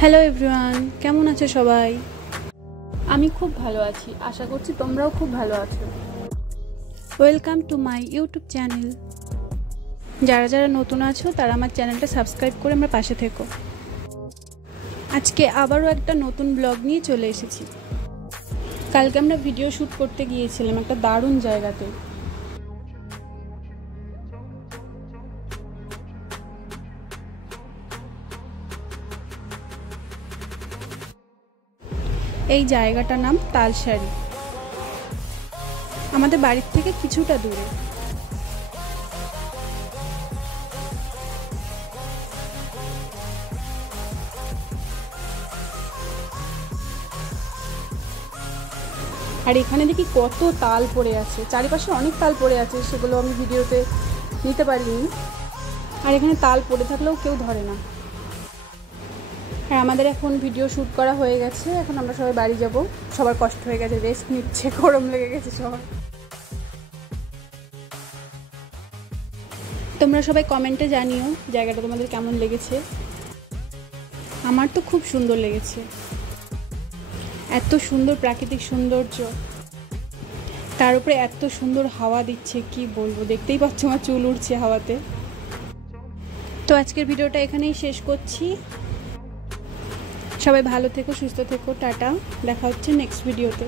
Hello everyone, কেমন আছো সবাই? আমি খুব ভালো আছি, আশা করছি তোমরাও খুব ভালো আছো। Welcome to my YouTube channel. যারা যারা নতুন আছো তারা আমার চ্যানেলটা সাবস্ক্রাইব করে আমার পাশে থেকো। আজকে আবারও একটা নতুন ব্লগ নিয়ে চলে এসেছি। কালকে আমরা ভিডিও শ্যুট করতে গিয়েছিলাম একটা দারুণ জায়গাতে। এই জায়গাটার নাম তালসারি, আমাদের বাড়ির থেকে কিছুটা দূরে। আর এখানে দেখি কত তাল পড়ে আছে, চারিপাশে অনেক তাল পড়ে আছে, সেগুলো আমি ভিডিওতে নিতে পারিনি। আর এখানে তাল পড়ে থাকলেও কেউ ধরে না। আর আমাদের এখন ভিডিও শ্যুট করা হয়ে গেছে, এখন আমরা সবাই বাড়ি যাব। সবার কষ্ট হয়ে গেছে, রেস্ট নিচ্ছে, গরম লেগে গেছে সবার। তোমরা সবাই কমেন্টে জানিও জায়গাটা তোমাদের কেমন লেগেছে। আমার তো খুব সুন্দর লেগেছে, এত সুন্দর প্রাকৃতিক সৌন্দর্য, তার উপরে এত সুন্দর হাওয়া দিচ্ছে, কি বলবো, দেখতেই পাচ্ছ আমার চুল উঠছে হাওয়াতে। তো আজকের ভিডিওটা এখানেই শেষ করছি। সবাই ভালো থেকো, সুস্থ থেকো, টাটা, দেখা হচ্ছে নেক্সট ভিডিওতে।